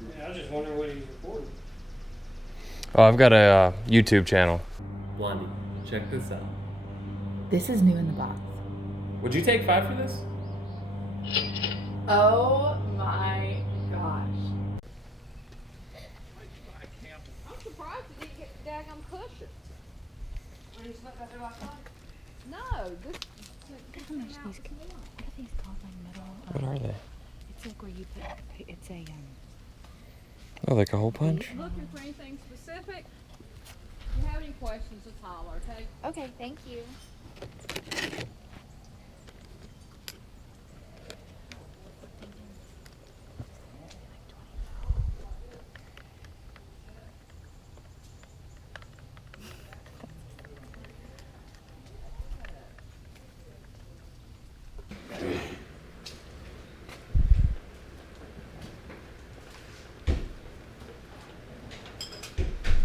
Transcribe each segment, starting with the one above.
Yeah, I was just wondering what he's recording. Oh, I've got a YouTube channel. Blondie, check this out. This is new in the box. Would you take 5 for this? Oh my gosh. I'm surprised it didn't get the daggum cushion. When you snuck out there last night? No, this. How much these? What are these called? Like metal? What are they? It's like where you put. It's a Oh, like a hole punch? Looking for anything specific? If you have any questions, just holler, okay? Okay, thank you.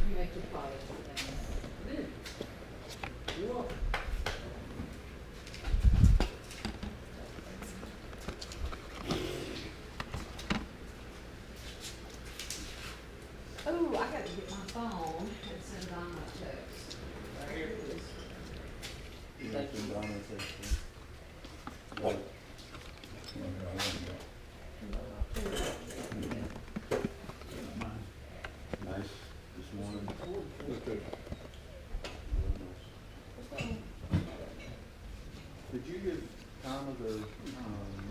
You make your father things. Oh, I gotta get my phone and send Donna a text. Right here it is. Thank you. Nice this morning. Good. Did you give Tom the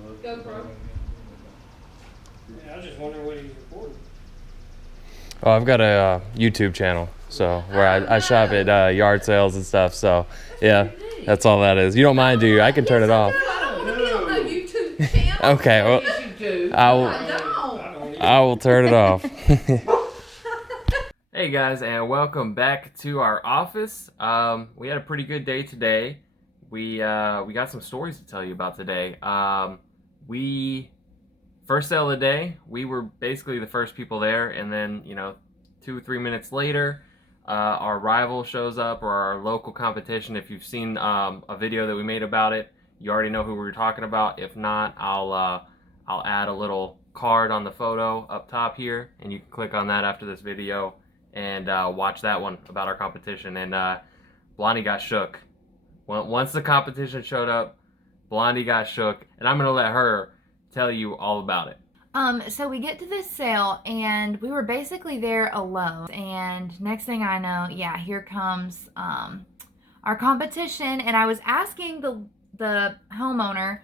mug? GoPro. Yeah, I was just wondering what he's recording. Oh, I've got a YouTube channel, so where I shop at yard sales and stuff. So yeah, that's all that is. You don't mind, do you? I can turn it off. I don't want to be on no YouTube channel. Okay, well, Yes, you do. I will. I don't. I will turn it off. Hey guys, and welcome back to our office. We had a pretty good day today. We got some stories to tell you about today. We first sale of the day, we were basically the first people there, and then 2-3 minutes later, our rival shows up, or our local competition. If you've seen a video that we made about it, you already know who we were talking about. If not, I'll add a little card on the photo up top here, and you can click on that after this video and watch that one about our competition. And Blondie got shook. Once the competition showed up, Blondie got shook, and I'm gonna let her tell you all about it. So we get to this sale and we were basically there alone. And next thing I know, yeah, here comes our competition. And I was asking the homeowner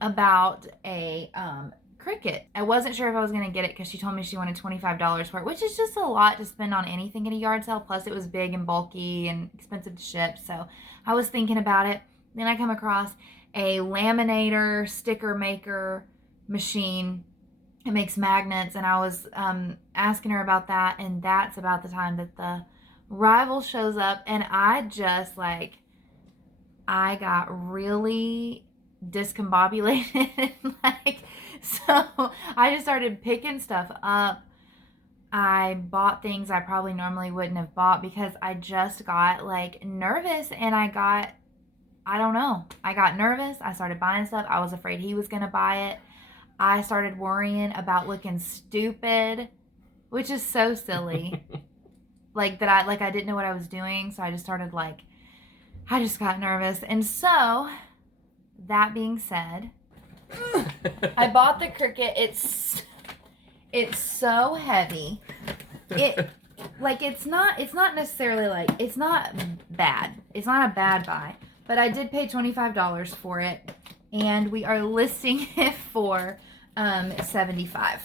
about a Cricut. I wasn't sure if I was gonna get it because she told me she wanted $25 for it, which is just a lot to spend on anything at a yard sale. Plus it was big and bulky and expensive to ship. So I was thinking about it. Then I come across a laminator sticker maker machine. It makes magnets, and I was asking her about that, and that's about the time that the rival shows up, and I just I got really discombobulated. So I just started picking stuff up. I bought things I probably normally wouldn't have bought because I just got nervous, and I don't know. I got nervous. I started buying stuff. I was afraid he was going to buy it. I started worrying about looking stupid, which is so silly. I didn't know what I was doing, so I just started I just got nervous. And so, that being said, I bought the Cricut. It's so heavy. It's not necessarily it's not bad. It's not a bad buy, but I did pay $25 for it, and we are listing it for $75.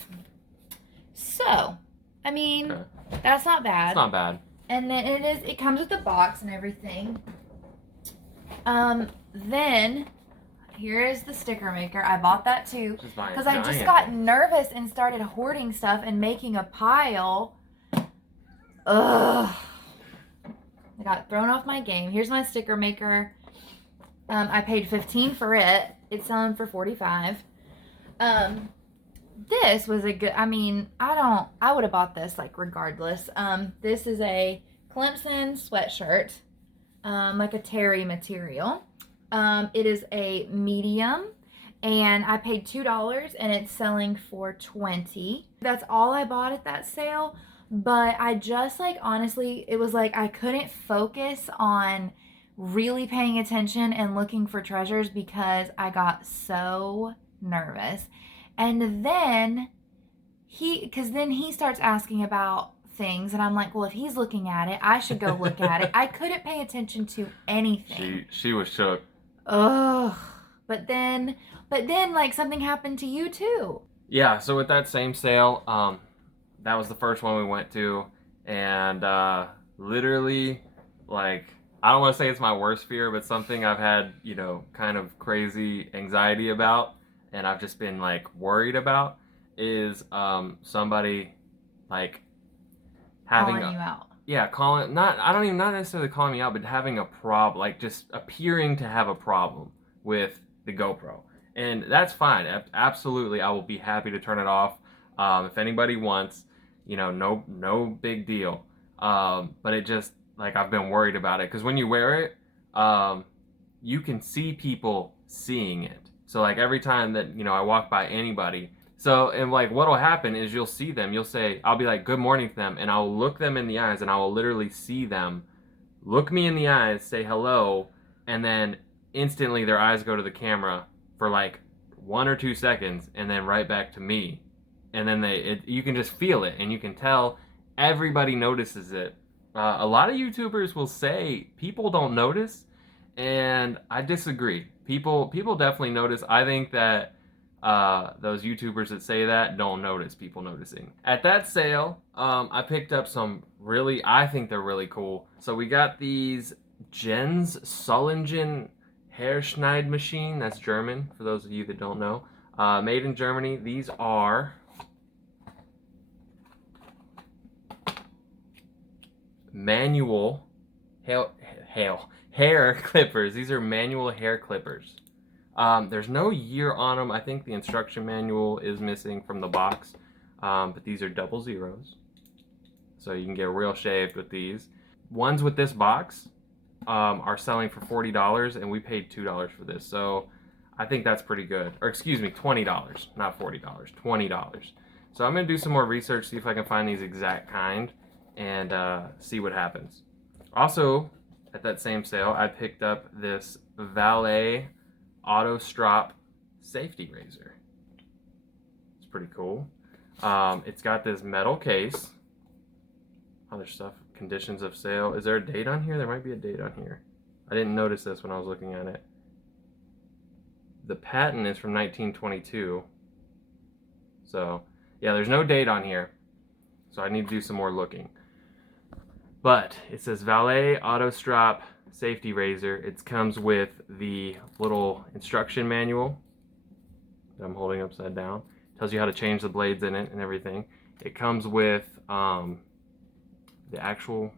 So, I mean, Okay. That's not bad. It's not bad. And then it comes with the box and everything. Then here is the sticker maker. I bought that too because I just got nervous and started hoarding stuff and making a pile. Ugh. I got thrown off my game. Here's my sticker maker. I paid $15 for it. It's selling for $45. This was a good, I would have bought this regardless. This is a Clemson sweatshirt, a terry material. It is a medium, and I paid $2 and it's selling for $20. That's all I bought at that sale. But I just like, honestly, it was like I couldn't focus on really paying attention and looking for treasures because I got so nervous. And then he starts asking about things and I'm like, well, if he's looking at it, I should go look at it. I couldn't pay attention to anything. She was shook. Ugh. But then like something happened to you too. Yeah, so with that same sale, that was the first one we went to, and literally, like, I don't want to say it's my worst fear, but something I've had, you know, kind of crazy anxiety about, and I've just been like worried about, is somebody like having Calling you out. Yeah, not necessarily calling me out, but having a problem, like just appearing to have a problem with the GoPro. And that's fine. Absolutely, I will be happy to turn it off if anybody wants. You know, no big deal. But it just, like, I've been worried about it because when you wear it, you can see people seeing it. So like every time that, you know, I walk by anybody. So, and like what'll happen is you'll see them. You'll say, I'll be like, good morning to them, and I'll look them in the eyes, and I will literally see them look me in the eyes, say hello, and then instantly their eyes go to the camera for like 1 or 2 seconds, and then right back to me. And then you can just feel it, and you can tell everybody notices it. A lot of YouTubers will say people don't notice, and I disagree. People definitely notice. I think that those YouTubers that say that don't notice people noticing. At that sale, I picked up some I think they're really cool. So we got these Jens Solingen Hairschneid machine. That's German, for those of you that don't know. Made in Germany. These are manual hair clippers. These are manual hair clippers. There's no year on them. I think the instruction manual is missing from the box, but these are 00s, so you can get real shaved with these. Ones with this box are selling for $40, and we paid $2 for this, so I think that's pretty good. Or excuse me, $20, not $40, $20. So I'm gonna do some more research, see if I can find these exact kind, and see what happens. Also, at that same sale, I picked up this Valet Auto Strop safety razor. It's pretty cool. It's got this metal case. Other stuff, conditions of sale. Is there a date on here? There might be a date on here. I didn't notice this when I was looking at it. The patent is from 1922. So, yeah, there's no date on here. So I need to do some more looking. But it says Valet Auto Strop safety razor. It comes with the little instruction manual that I'm holding upside down. Tells you how to change the blades in it and everything. It comes with the actual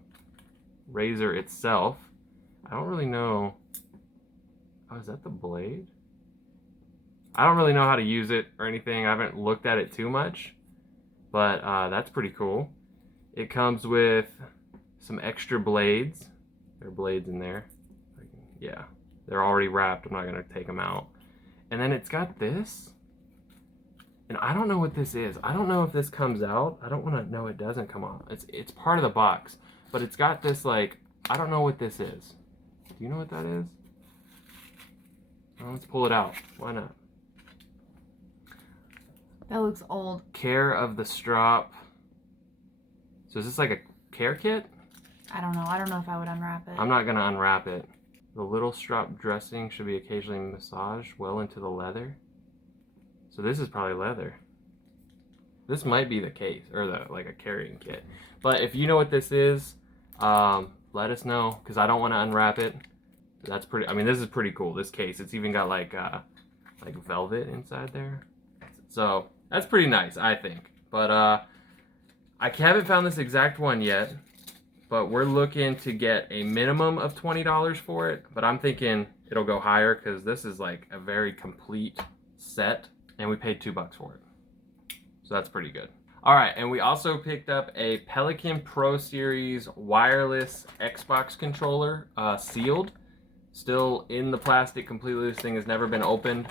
razor itself. I don't really know. Oh, is that the blade? I don't really know how to use it or anything. I haven't looked at it too much, but that's pretty cool. It comes with some extra blades. There are blades in there. Yeah, they're already wrapped. I'm not gonna take them out. And then it's got this, and I don't know what this is. I don't know if this comes out. I don't want to know. It doesn't come off. It's part of the box, but it's got this, like, I don't know what this is. Do you know what that is? Well, let's pull it out. Why not? That looks old. Care of the strop. So is this like a care kit? I don't know. I don't know if I would unwrap it. I'm not gonna unwrap it. The little strap dressing should be occasionally massaged well into the leather. So this is probably leather. This might be the case, or like a carrying kit. But if you know what this is, let us know, because I don't want to unwrap it. That's pretty. I mean, this is pretty cool. This case. It's even got like velvet inside there. So that's pretty nice, I think. But I haven't found this exact one yet. But we're looking to get a minimum of $20 for it. But I'm thinking it'll go higher because this is like a very complete set. And we paid $2 for it. So that's pretty good. All right, and we also picked up a Pelican Pro Series wireless Xbox controller, sealed. Still in the plastic completely. This thing has never been opened.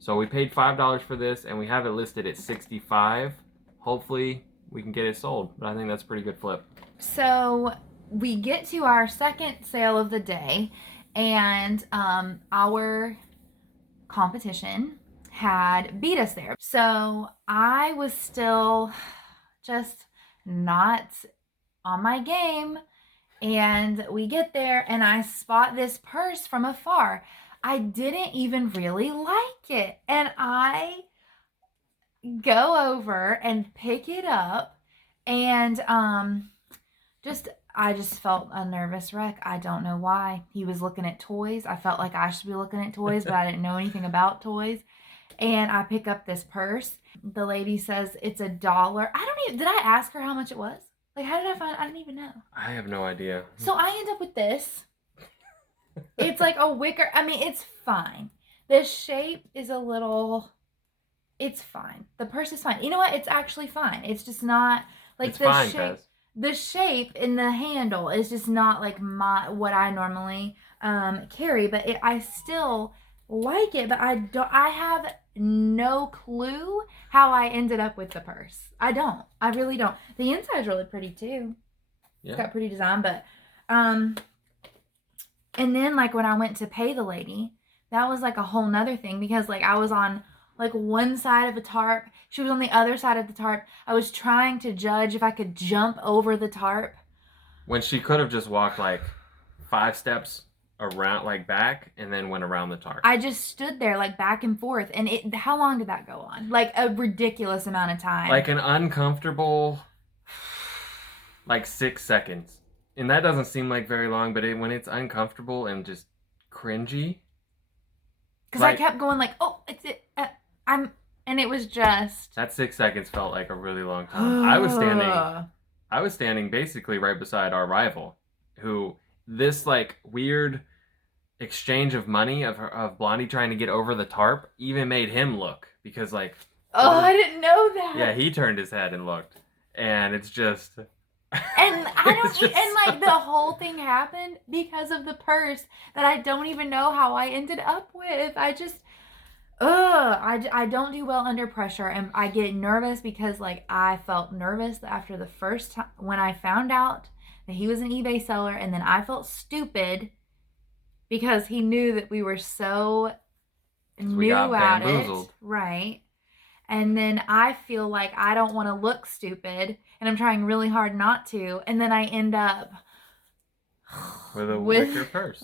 So we paid $5 for this, and we have it listed at $65. Hopefully, we can get it sold. But I think that's a pretty good flip. So we get to our second sale of the day, and our competition had beat us there. So I was still just not on my game, and we get there and I spot this purse from afar. I didn't even really like it, and I go over and pick it up, and I just felt a nervous wreck. I don't know why. He was looking at toys. I felt like I should be looking at toys, but I didn't know anything about toys. And I pick up this purse. The lady says it's $1. Did I ask her how much it was? Like, how did I find? I didn't even know. I have no idea. So I end up with this. It's like a wicker. I mean, it's fine. The shape is a little. It's fine. The purse is fine. You know what? It's actually fine. It's just not like It's the fine, shape. Pez. The shape in the handle is just not like what I normally carry, but I still like it. But I have no clue how I ended up with the purse. I don't. I really don't. The inside's really pretty too. Yeah. It's got pretty design, but and then like when I went to pay the lady, that was like a whole nother thing, because like I was on like one side of a tarp. She was on the other side of the tarp. I was trying to judge if I could jump over the tarp. When she could have just walked like 5 steps around, like back, and then went around the tarp. I just stood there like back and forth. And how long did that go on? Like a ridiculous amount of time. Like an uncomfortable, like 6 seconds. And that doesn't seem like very long, but when it's uncomfortable and just cringy. Because like, I kept going like, oh, it's it. And it was just. That 6 seconds felt like a really long time. I was standing basically right beside our rival, who this like weird exchange of money of Blondie trying to get over the tarp even made him look, because like. Oh, I didn't know that. Yeah, he turned his head and looked, and it's just. And and like the whole thing happened because of the purse that I don't even know how I ended up with. I don't do well under pressure, and I get nervous because like I felt nervous after the first time when I found out that he was an eBay seller, and then I felt stupid because he knew that we were so new at it. Right. And then I feel like I don't want to look stupid, and I'm trying really hard not to. And then I end up with a wicker purse.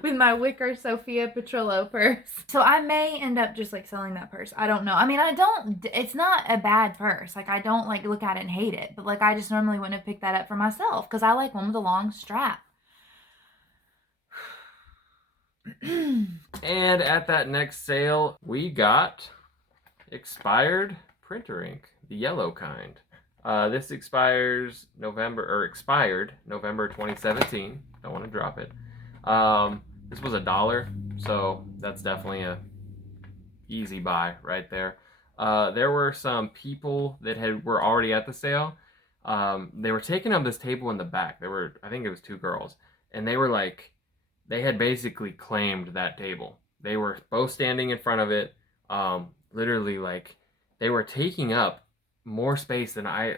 With my wicker Sophia Petrillo purse. So I may end up just like selling that purse. I don't know. I mean, it's not a bad purse. Like I don't like look at it and hate it, but like I just normally wouldn't have picked that up for myself because I like one with a long strap. And at that next sale, we got expired printer ink, the yellow kind. This expired November 2017. Don't want to drop it. This was $1, so that's definitely a easy buy right there. There were some people that were already at the sale. They were taking up this table in the back. I think it was 2 girls, and they were like, they had basically claimed that table. They were both standing in front of it. Literally, like, they were taking up more space than I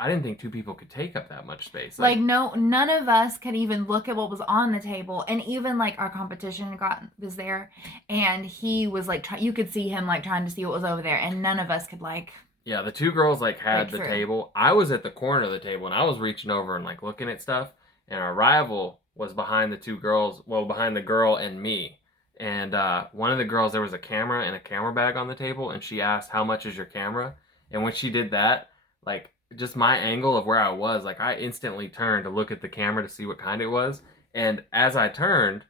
didn't think 2 people could take up that much space. Like no, none of us could even look at what was on the table. And even like our competition was there, and he was like, you could see him like trying to see what was over there, and none of us could like. Yeah, the 2 girls like had the through. table. I was at the corner of the table, and I was reaching over and like looking at stuff, and our rival was behind the 2 girls, well, behind the girl and me. And one of the girls, there was a camera and a camera bag on the table, and she asked, "How much is your camera?" And when she did that, like, just my angle of where I was, like, I instantly turned to look at the camera to see what kind it was. And as I turned,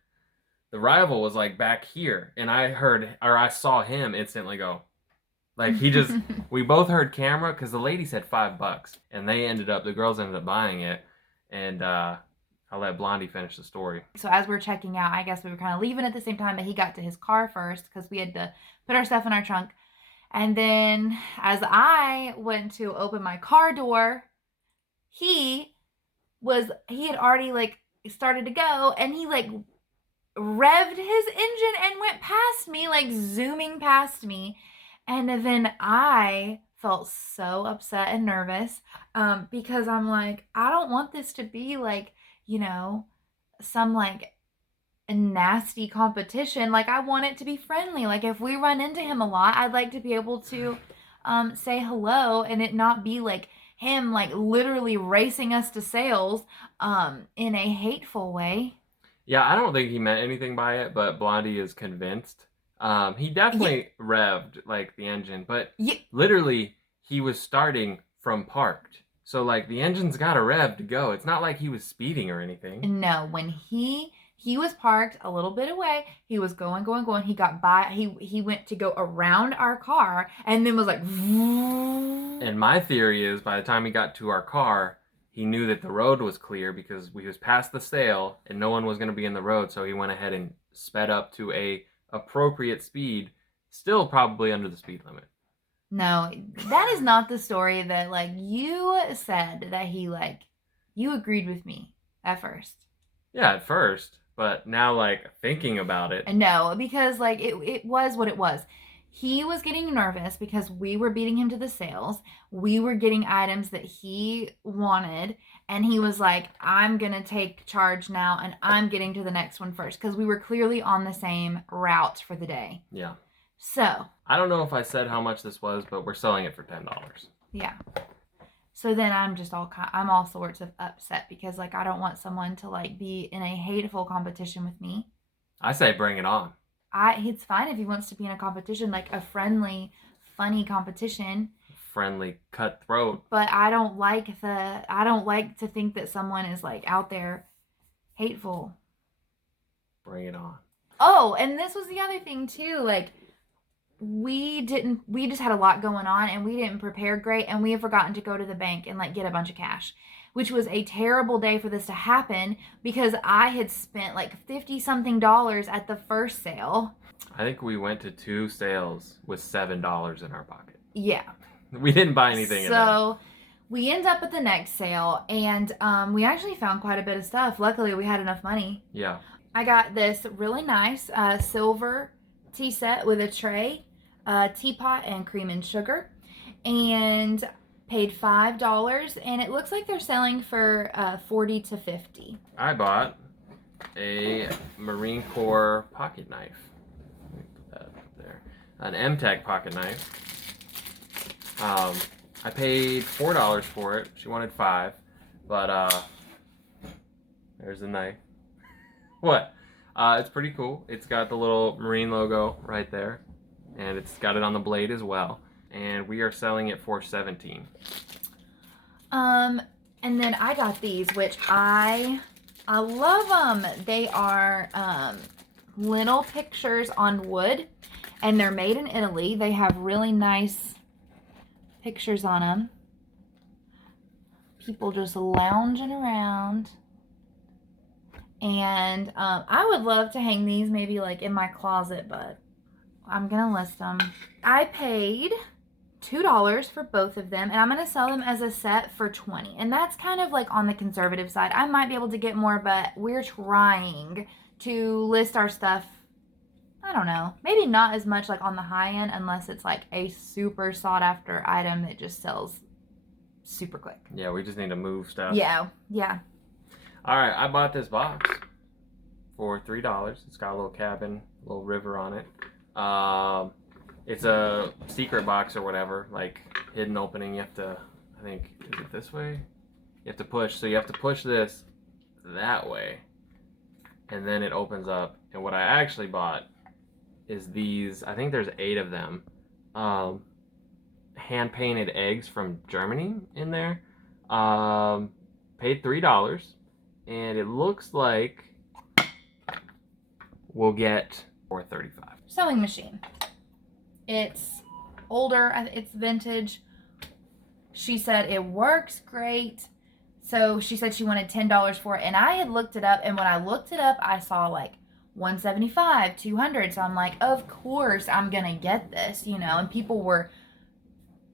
the rival was like back here, and I saw him instantly go. Like, he just, we both heard camera, because the lady said $5, and the girls ended up buying it, and I'll let Blondie finish the story. So as we're checking out, I guess we were kind of leaving at the same time, but he got to his car first because we had to put our stuff in our trunk. And then as I went to open my car door, he had already like started to go, and he like revved his engine and went past me, like zooming past me. And then I felt so upset and nervous because I'm like, I don't want this to be like, some like a nasty competition. Like, I want it to be friendly. Like, if we run into him a lot, I'd like to be able to say hello and it not be like him like literally racing us to sales in a hateful way. Yeah, I don't think he meant anything by it, but Blondie is convinced. He definitely revved like the engine, but literally he was starting from parked. So like the engine's got a rev to go. It's not like he was speeding or anything. No, when he was parked a little bit away, he was going. He got by. He went to go around our car and then was like. And my theory is by the time he got to our car, he knew that the road was clear because we was past the sale and no one was going to be in the road. So he went ahead and sped up to a appropriate speed, still probably under the speed limit. No, that is not the story that like you said that he like you agreed with me at first. Yeah, at first, but now like thinking about it. No, because like it was what it was. He was getting nervous because we were beating him to the sales. We were getting items that he wanted. And he was like, I'm going to take charge now and I'm getting to the next one first. Because we were clearly on the same route for the day. Yeah. So. I don't know if I said how much this was, but we're selling it for $10. Yeah. So then I'm just I'm all sorts of upset because like I don't want someone to like be in a hateful competition with me. I say bring it on. It's fine if he wants to be in a competition, like a friendly, funny competition. Friendly, cutthroat. But I don't like to think that someone is like out there hateful. Bring it on. Oh, and this was the other thing too, like we just had a lot going on and we didn't prepare great and we had forgotten to go to the bank and like get a bunch of cash. Which was a terrible day for this to happen because I had spent like $50-something at the first sale. I think we went to 2 sales with $7 in our pocket. Yeah. We didn't buy anything. So we end up at the next sale and we actually found quite a bit of stuff. Luckily, we had enough money. Yeah. I got this really nice silver tea set with a tray, teapot, and cream and sugar. And paid $5, and it looks like they're selling for $40 to $50. I bought a Marine Corps pocket knife. Let me put that up there. An M-Tech pocket knife. I paid $4 for it. She wanted $5, but there's the knife. What? It's pretty cool. It's got the little Marine logo right there, and it's got it on the blade as well. And we are selling it for $17. And then I got these, which I love them. They are little pictures on wood, and they're made in Italy. They have really nice pictures on them. People just lounging around. And I would love to hang these maybe like in my closet, but I'm gonna list them. I paid $2 for both of them, and I'm going to sell them as a set for $20. And that's kind of like on the conservative side. I might be able to get more, but we're trying to list our stuff, I don't know, maybe not as much like on the high end unless it's like a super sought after item that just sells super quick. Yeah, we just need to move stuff. Yeah. All right, I bought this box for $3. It's got a little cabin, a little river on it. It's a secret box or whatever, like hidden opening. You have to, I think, is it this way? You have to push. So you have to push this that way, and then it opens up. And what I actually bought is these, I think there's 8 of them, hand-painted eggs from Germany in there. Paid $3, and it looks like we'll get $4.35. Sewing machine. It's older, it's vintage. She said it works great. So she said she wanted $10 for it. And I had looked it up, and when I looked it up, I saw like $175, $200. So I'm like, of course I'm gonna get this, and people were,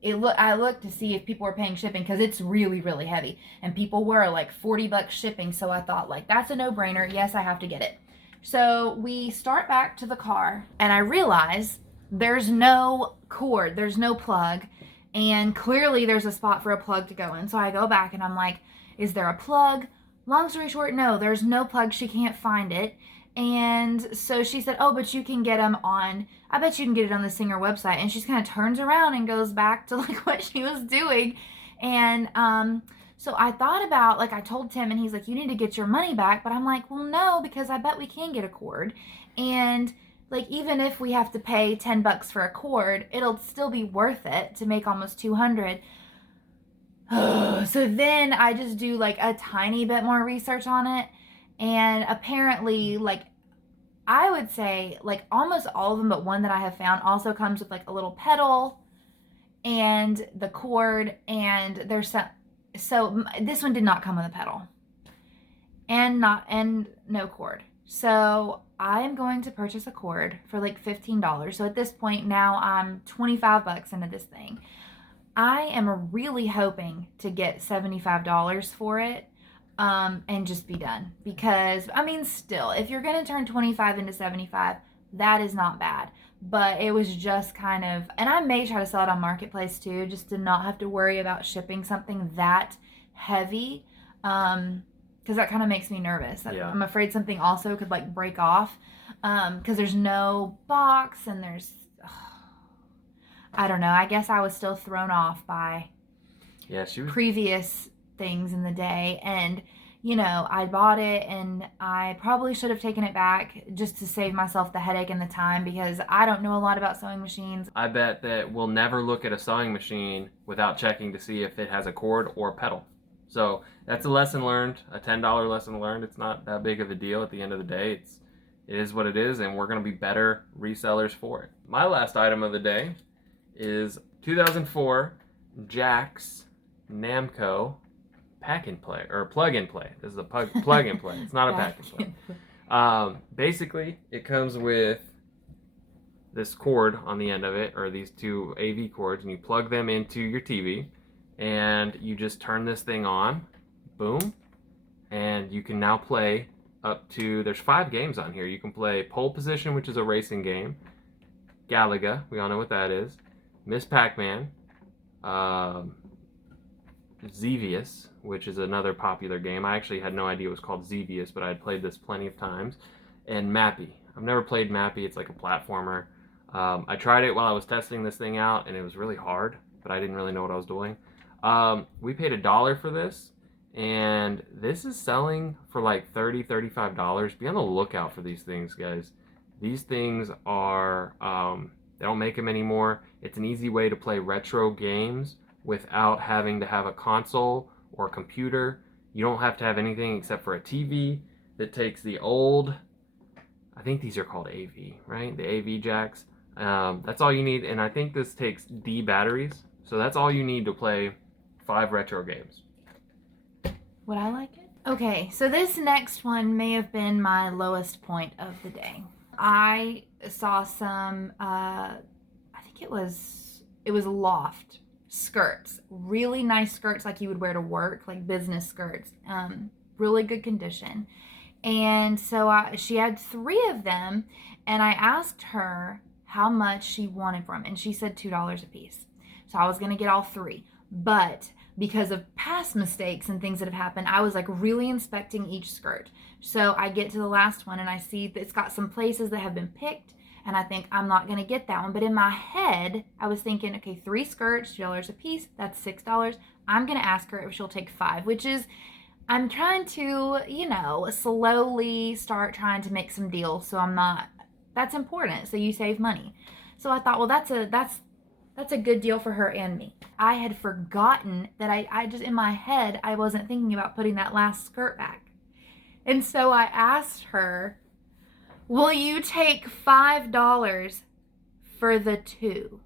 I looked to see if people were paying shipping because it's really, really heavy. And people were like $40 shipping. So I thought like, that's a no-brainer. Yes, I have to get it. So we start back to the car, and I realize there's no cord, there's no plug, and clearly there's a spot for a plug to go in. So I go back and I'm like, is there a plug? Long story short, no, there's no plug. She can't find it. And so she said, oh, but you can get them on, I bet you can get it on the Singer website. And she kind of turns around and goes back to like what she was doing. And so I thought about, like, I told Tim, and he's like, you need to get your money back. But I'm like, well, no, because I bet we can get a cord. And like, even if we have to pay $10 for a cord, it'll still be worth it to make almost 200. So then I just do like a tiny bit more research on it. And apparently, like, I would say like almost all of them, but one that I have found also comes with like a little pedal and the cord, and there's some, so this one did not come with a pedal and no cord. So I'm going to purchase a cord for like $15. So at this point now I'm $25 into this thing. I am really hoping to get $75 for it and just be done, because I mean, still, if you're going to turn 25 into 75, that is not bad. But it was just kind of, and I may try to sell it on Marketplace too, just to not have to worry about shipping something that heavy. Because that kind of makes me nervous. Yeah. I'm afraid something also could like break off, because there's no box and there's, I don't know. I guess I was still thrown off by she was. previous things in the day. And, you know, I bought it and I probably should have taken it back just to save myself the headache and the time, because I don't know a lot about sewing machines. I bet that we'll never look at a sewing machine without checking to see if it has a cord or a pedal. So that's a lesson learned, a $10 lesson learned. It's not that big of a deal at the end of the day. It is what it is, and we're going to be better resellers for it. My last item of the day is 2004 Jax Namco Pack and Play, or Plug and Play. This is a plug and Play. It's not a pack and play. Basically, it comes with this cord on the end of it, or these two AV cords, and you plug them into your TV, and you just turn this thing on, boom, and you can now play up to, there's 5 games on here. You can play Pole Position, which is a racing game, Galaga, we all know what that is, Miss Pac-Man, Xevious, which is another popular game. I actually had no idea it was called Xevious, but I had played this plenty of times, and Mappy. I've never played Mappy. It's like a platformer. I tried it while I was testing this thing out, and it was really hard, but I didn't really know what I was doing. We paid $1 for this, and this is selling for like $30, $35. Be on the lookout for these things, guys. These things are, they don't make them anymore. It's an easy way to play retro games without having to have a console or a computer. You don't have to have anything except for a TV that takes the old, I think these are called AV, right? The AV jacks. That's all you need, and I think this takes D batteries, so that's all you need to play 5 retro games. Would I like it? Okay, so this next one may have been my lowest point of the day. I saw some, I think it was Loft skirts, really nice skirts like you would wear to work, like business skirts, really good condition. And so she had 3 of them, and I asked her how much she wanted for them, and she said $2 a piece. So I was gonna get all 3, but because of past mistakes and things that have happened, I was like really inspecting each skirt. So I get to the last one and I see that it's got some places that have been picked, and I think I'm not gonna get that one. But in my head, I was thinking, okay, 3 skirts, $2 a piece, that's $6. I'm gonna ask her if she'll take 5, which is, I'm trying to, you know, slowly start trying to make some deals. So I'm not, that's important. So you save money. So I thought, well, that's a good deal for her and me. I had forgotten that I just, in my head, I wasn't thinking about putting that last skirt back. And so I asked her, will you take $5 for the 2?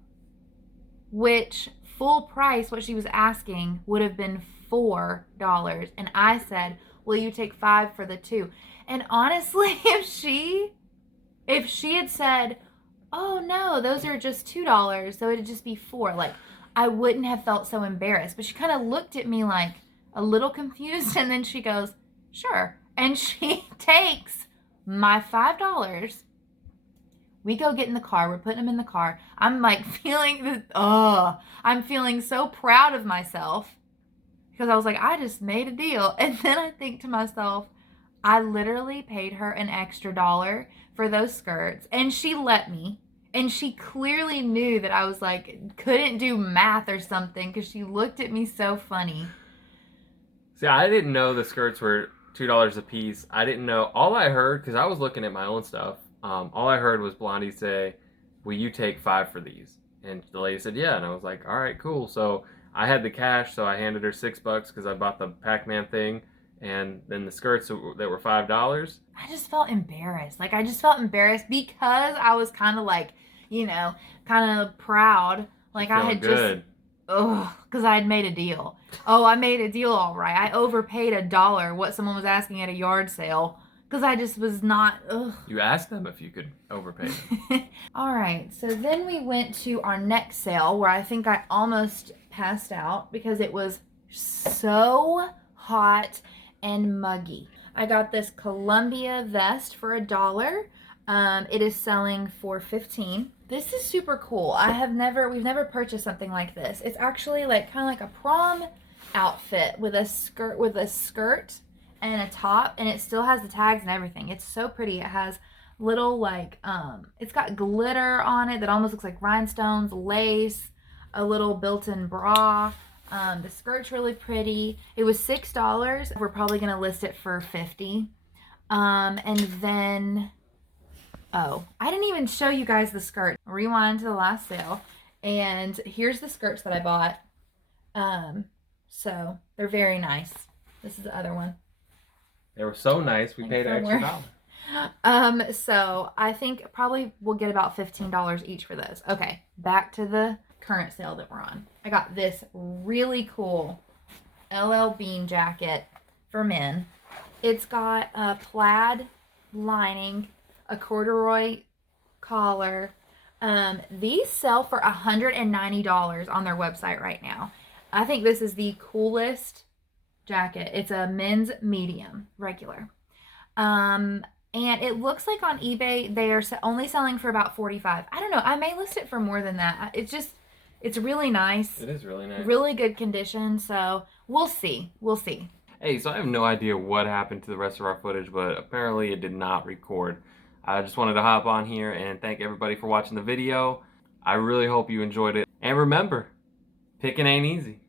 Which full price, what she was asking, would have been $4. And I said, will you take 5 for the 2? And honestly, if she had said, oh no, those are just $2, so it'd just be 4, like, I wouldn't have felt so embarrassed. But she kind of looked at me like a little confused, and then she goes, sure. And she takes my $5. We go get in the car. We're putting them in the car. I'm like feeling I'm feeling so proud of myself because I was like, I just made a deal. And then I think to myself, I literally paid her an extra $1 for those skirts, and she let me. And she clearly knew that I was like, couldn't do math or something because she looked at me so funny. See, I didn't know the skirts were $2 a piece. I didn't know. All I heard, because I was looking at my own stuff, all I heard was Blondie say, will you take 5 for these? And the lady said, yeah. And I was like, all right, cool. So I had the cash, so I handed her $6 because I bought the Pac-Man thing. And then the skirts that were $5. I just felt embarrassed. Like, I just felt embarrassed because I was kind of like, you know, kind of proud. Like, I had good. because I had made a deal. Oh, I made a deal all right. I overpaid $1 what someone was asking at a yard sale because I just was not, You asked them if you could overpay them. All right, so then we went to our next sale where I think I almost passed out because it was so hot and muggy. I got this Columbia vest for $1. It is selling for $15. This is super cool. We've never purchased something like this. It's actually like kind of like a prom outfit with a skirt and a top, and it still has the tags and everything. It's so pretty. It has little like it's got glitter on it that almost looks like rhinestones, lace, a little built-in bra. The skirt's really pretty. It was $6. We're probably gonna list it for $50. And then I didn't even show you guys the skirt. Rewind to the last sale, and here's the skirts that I bought. So they're very nice. This is the other one. They were so nice, we paid an extra $1. So I think probably we'll get about $15 each for those. Okay, back to the current sale that we're on. I got this really cool LL Bean jacket for men. It's got a plaid lining, a corduroy collar. These sell for $190 on their website right now. I think this is the coolest jacket. It's a men's medium, regular. And it looks like on eBay they are only selling for about $45. I don't know. I may list it for more than that. It's really nice. It is really nice. Really good condition. So we'll see. We'll see. Hey, so I have no idea what happened to the rest of our footage, but apparently it did not record. I just wanted to hop on here and thank everybody for watching the video. I really hope you enjoyed it. And remember, picking ain't easy.